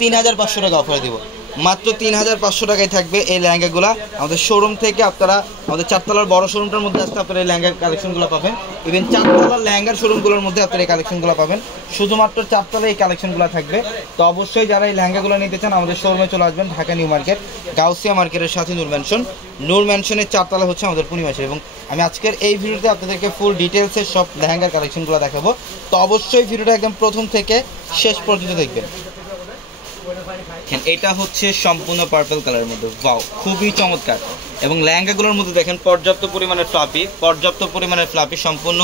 3500 টাকা অফারে দিব। মাত্র 3500 টাকায় থাকবে এই লেহেঙ্গাগুলো আমাদের শোরুম থেকে। আপনারা আমাদের চারতলার বড় শোরুমটার মধ্যে আসতে আপনারা এই লেহেঙ্গার কালেকশনগুলো পাবেন। ইভেন চারতলার লেহেঙ্গার শোরুমগুলোর মধ্যে আপনারা এই কালেকশনগুলো পাবেন। শুধুমাত্র চারতলায় এই কালেকশনগুলো থাকবে। তো অবশ্যই যারা এই লেহেঙ্গাগুলো নিতে চান আমাদের শোরুমে চলে আসবেন, ঢাকা নিউ মার্কেট গাউসিয়া মার্কেটের সাথে নূর ম্যানশন। নূর ম্যানশনের চারতলা হচ্ছে আমাদের পূর্ণিমাসের। এবং আমি আজকের এই ভিডিওতে আপনাদেরকে ফুল ডিটেলসের সব লেহেঙ্গার কালেকশনগুলো দেখাবো। তো অবশ্যই ভিডিওটা একদম প্রথম থেকে শেষ পর্যন্ত দেখবেন। এটা হচ্ছে সম্পূর্ণ পার্পল কালারের মধ্যে, ওয়াও খুবই চমৎকার। এবং লেহেঙ্গাগুলোর মধ্যে দেখেন পর্যাপ্ত পরিমাণের ফ্লাপি সম্পূর্ণ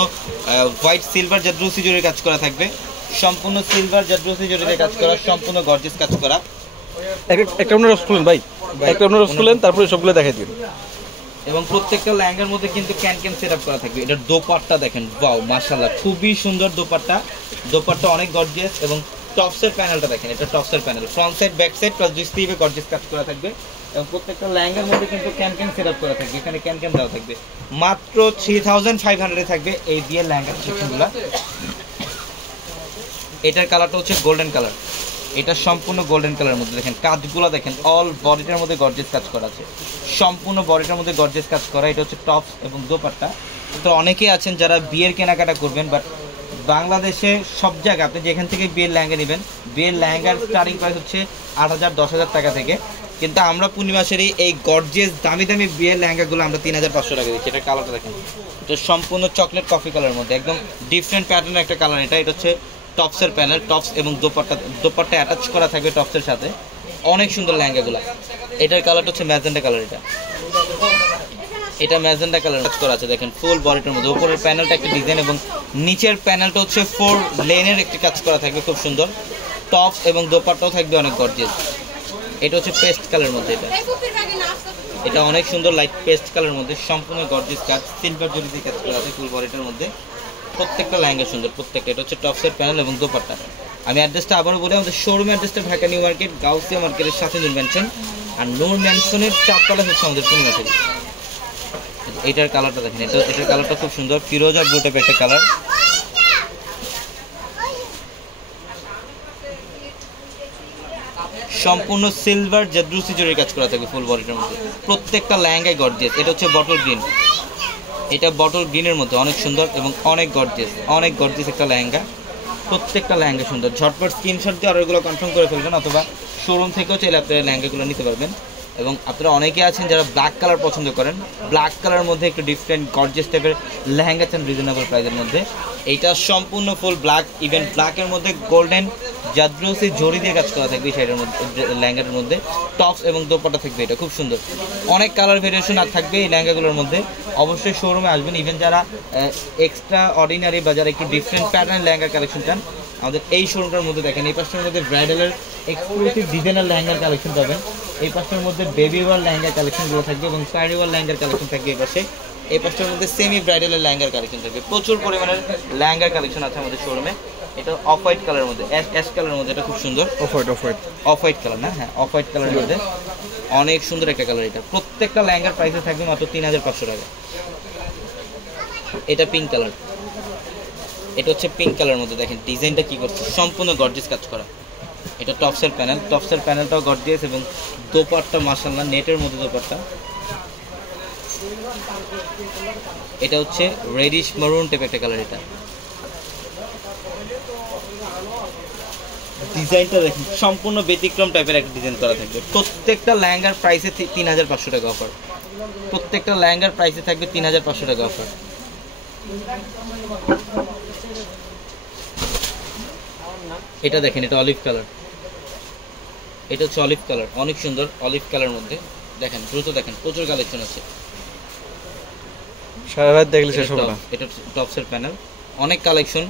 হোয়াইট সিলভার জাদ্রুসি জরির কাজ করা থাকবে। সম্পূর্ণ সিলভার জাদ্রুসি জরিতে কাজ করা, সম্পূর্ণ গর্জিয়াস কাজ করা। একটা আপনারা খুলেন ভাই, একটা আপনারা খুলেন, তারপরে সবগুলো দেখাই দিন। এবং প্রত্যেকটা লেহেঙ্গার মধ্যে কিন্তু ক্যান সেট আপ করা থাকবে। এটার দোপাট্টা দেখেন, ওয়াও মাশাআল্লাহ খুবই সুন্দর দোপাট্টা অনেক গর্জিয়াস। এবং টপসের প্যানেলটা দেখেন, এটা টপসের panel, front side back side plus দুই স্লিভে গর্জিয়াস কাজ করা থাকবে। এবং প্রত্যেকটা লেহেঙ্গার মধ্যে কিন্তু ক্যান সেট আপ করা থাকবে, এখানে ক্যান দেওয়া থাকবে। মাত্র 3500 থাকবে এই দিয়ে লেহেঙ্গার সেকশনগুলো। এটার কালারটা হচ্ছে গোল্ডেন কালার, এটা সম্পূর্ণ গোল্ডেন কালারের মধ্যে দেখেন কাজগুলো দেখেন, অল বডিটার মধ্যে গর্জিয়াস কাজ করা আছে, সম্পূর্ণ বডিটার মধ্যে গর্জিয়াস কাজ করা। এটা হচ্ছে টপস এবং দোপাট্টা। তো অনেকেই আছেন যারা বিয়ের কেনাকাটা করবেন, বাট বাংলাদেশে সব জায়গায় আপনি যেখান থেকে বিয়ের লেহেঙ্গা নেবেন, বিয়ের লেহেঙ্গার স্টার্টিং প্রাইস হচ্ছে 8000-10,000 টাকা থেকে। কিন্তু আমরা পূর্ণিমাসেরই এই গর্জিয়াস দামি বিয়ের লেহেঙ্গাগুলো আমরা 3500 টাকা দিচ্ছি। এটা কালারটা দেখেন, এটা সম্পূর্ণ চকলেট কফি কালারের মধ্যে, একদম ডিফারেন্ট প্যাটার্নের একটা কালার। এটা হচ্ছে টপসের প্যানেল, টপস এবং দোপাট্টা অ্যাটাচ করা থাকবে টপসের সাথে। অনেক সুন্দর লেহেঙ্গাগুলো। এটার কালারটা হচ্ছে ম্যাজেন্ডা কালার, এটা ম্যাজেন্ডা কালার কাজ করা আছে দেখেন ফুল বডিটার মধ্যে। উপরের প্যানেলটা একটা ডিজাইন এবং নিচের প্যানেলটা হচ্ছে 4 লেনের একটি কাজ করা থাকবে, খুব সুন্দর। টপস এবং দোপাট্টাও থাকবে অনেক গর্জিয়াস। এটা হচ্ছে পেস্ট কালারের মধ্যে, এটা অনেক সুন্দর লাইট পেস্ট কালারের মধ্যে, সম্পূর্ণ গর্জিয়াস কাজ, সিলভার জরিতে কাজ করা আছে ফুল বডিটার মধ্যে। প্রত্যেকটা লেহেঙ্গা সুন্দর, প্রত্যেকটা। এটা হচ্ছে টপসের প্যানেল এবং দোপাট্টা। আমি অ্যাড্রেসটা আবারও বলি, আমাদের শোরুম অ্যাড্রেসটা ঢাকা নিউ মার্কেট গাউসিয়া মার্কেটের সাথে নূর ম্যানশন। আর নূর ম্যানশনের চারতলা হচ্ছে আমাদের পূর্ণিমাসের। এটার কালারটা দেখেন, এটার কালারটা খুব সুন্দর, ফিরোজা ব্লু টাইপের একটা কালার। সম্পূর্ণ সিলভার জাদ্রুসি জরির কাজ করা থাকবে ফুল বডিটার মধ্যে। প্রত্যেকটা লেহেঙ্গায় গর্জিয়াস। এটা হচ্ছে বটল গ্রিন, এটা বটল গ্রিনের মধ্যে অনেক সুন্দর এবং অনেক গর্জিয়াস একটা লেহেঙ্গা। প্রত্যেকটা লেহেঙ্গা সুন্দর। ঝটপট স্ক্রিনশট দিয়ে অর্ডারগুলো কনফার্ম করে ফেলবেন, অথবা শোরুম থেকেও চাইলে আপনারা লেহেঙ্গাগুলো নিতে পারবেন। এবং আপনারা অনেকে আছেন যারা ব্ল্যাক কালার পছন্দ করেন, ব্ল্যাক কালারের মধ্যে একটু ডিফারেন্ট গর্জিয়াস টাইপের লেহেঙ্গা চান রিজনেবল প্রাইসের মধ্যে। এইটা সম্পূর্ণ ফুল ব্ল্যাক, ইভেন ব্ল্যাকের মধ্যে গোল্ডেন জাদ্রুসি জরি দিয়ে কাজ করা থাকবে সাইডের মধ্যে, লেহেঙ্গার মধ্যে। টপস এবং দোপাট্টা থাকবে, এটা খুব সুন্দর। অনেক কালার ভেরিয়েশন আর থাকবে এই লেহেঙ্গাগুলোর মধ্যে। অবশ্যই শোরুমে আসবেন। ইভেন যারা এক্সট্রা অর্ডিনারি বা যারা একটি ডিফারেন্ট প্যাটার্নের লেহেঙ্গার কালেকশন চান, আমাদের এই শোরুমটার মধ্যে দেখেন, এই পাশটার মধ্যে ব্রাইডালের এক্সক্লুসিভ ডিজাইনার লেহেঙ্গার কালেকশন পাবেন। এই পাশটার মধ্যে বেবি ওয়ার লেহেঙ্গার কালেকশনগুলো থাকবে এবং শাড়ি ওয়ার লেহেঙ্গার কালেকশন থাকবে এই পাশে। এই পাশটার মধ্যে সেমি ব্রাইডালের লেহেঙ্গার কালেকশন থাকবে। প্রচুর পরিমাণের লেহেঙ্গার কালেকশন আছে আমাদের শোরুমে। এটা অফ হোয়াইট কালারের মধ্যে, অ্যাশ কালারের মধ্যে, এটা খুব সুন্দর। অফ হোয়াইট কালার না, হ্যাঁ অফ হোয়াইট কালারের মধ্যে অনেক সুন্দর একটা কালার। এটা প্রত্যেকটা লেহেঙ্গার প্রাইসে থাকবে মাত্র 3500 টাকা। এটা পিঙ্ক কালার, এটা হচ্ছে পিঙ্ক কালারের মধ্যে দেখেন ডিজাইনটা কি করছে, সম্পূর্ণ গর্জিয়াস কাজ করা। এটা টপসের প্যানেলটাও গর্জিয়াস এবং দোপাট্টা মাশাআল্লাহ নেটের মধ্যে দোপাট্টা। এটা হচ্ছে রেডিশ মারুন টাইপ একটা কালার। এটা ডিজাইনটা দেখেন সম্পূর্ণ ব্যতিক্রম টাইপের একটা ডিজাইন করা থাকবে। প্রত্যেকটা লেহেঙ্গার প্রাইসে 3500 টাকা অফার। প্রত্যেকটা লেহেঙ্গার প্রাইসে থাকবে 3500 টাকা অফার। এটা দেখেন, এটা অলিভ কালার, এটা হচ্ছে অলিভ কালার, অনেক সুন্দর অলিভ কালারের মধ্যে। দেখেন দ্রুত দেখেন, প্রচুর কালেকশন আছে, সারা রাত দেখলে শেষ হবে না। এটা টপসের প্যানেল, অনেক কালেকশন।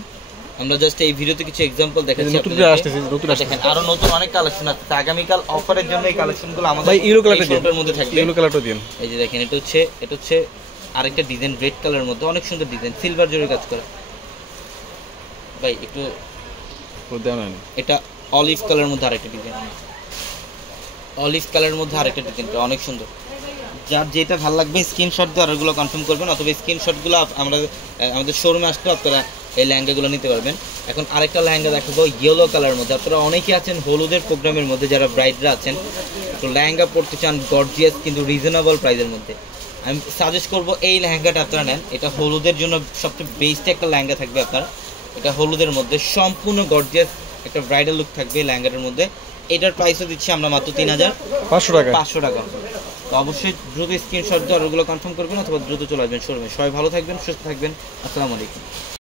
আমরা জাস্ট এই ভিডিওতে কিছু एग्जांपल দেখাচ্ছি। নতুন আসছে, দেখেন আরো নতুন অনেক কালেকশন আছে। আগামীকাল অফারের জন্য এই কালেকশনগুলো আমাদের ভাই ইউরো কালারটার মধ্যে থাকবে। ইউরো কালারটা দিন। এই যে দেখেন, এটা হচ্ছে আরেকটা ডিজাইন রেড কালারের মধ্যে, অনেক সুন্দর ডিজাইন, সিলভার জরির কাজ করা। ভাই একটু দেন। এটা অলিভ কালারের মধ্যে আরেকটা ডিজাইন, অলিভ কালারের মধ্যে আরেকটা ডিজাইনটা অনেক সুন্দর। যার যেটা ভালো লাগবে স্ক্রিনশট দিয়ে অর্ডারগুলো কনফার্ম করবেন, অথবা স্ক্রিনশটগুলো আমরা আমাদের শোরুমে আসলে আপনারা এই লেহেঙ্গাগুলো নিতে পারবেন। এখন আরেকটা লেহেঙ্গা দেখাবো ইয়েলো কালারের মধ্যে। আপনারা অনেকেই আছেন হলুদের প্রোগ্রামের মধ্যে, যারা ব্রাইডরা আছেন তো লেহেঙ্গা পরতে চান গর্জিয়াস কিন্তু রিজনেবল প্রাইসের মধ্যে, আমি সাজেস্ট করব এই লেহেঙ্গাটা আপনারা নেন। এটা হলুদের জন্য সবচেয়ে বেস্ট একটা লেহেঙ্গা থাকবে আপনার। এটা হলুদের মধ্যে সম্পূর্ণ গর্জিয়াস একটা ব্রাইডাল লুক থাকবে এই লেহেঙ্গাটার মধ্যে। এটার প্রাইসও দিচ্ছি আমরা মাত্র 500 টাকা। 500 টাকা। তো অবশ্যই দ্রুত স্ক্রিনশট দিয়ে অর্ডারগুলো কনফার্ম করবেন অথবা দ্রুত চলে আসবেন শোরুমে। সবাই ভালো থাকবেন, সুস্থ থাকবেন। আসসালামু আলাইকুম।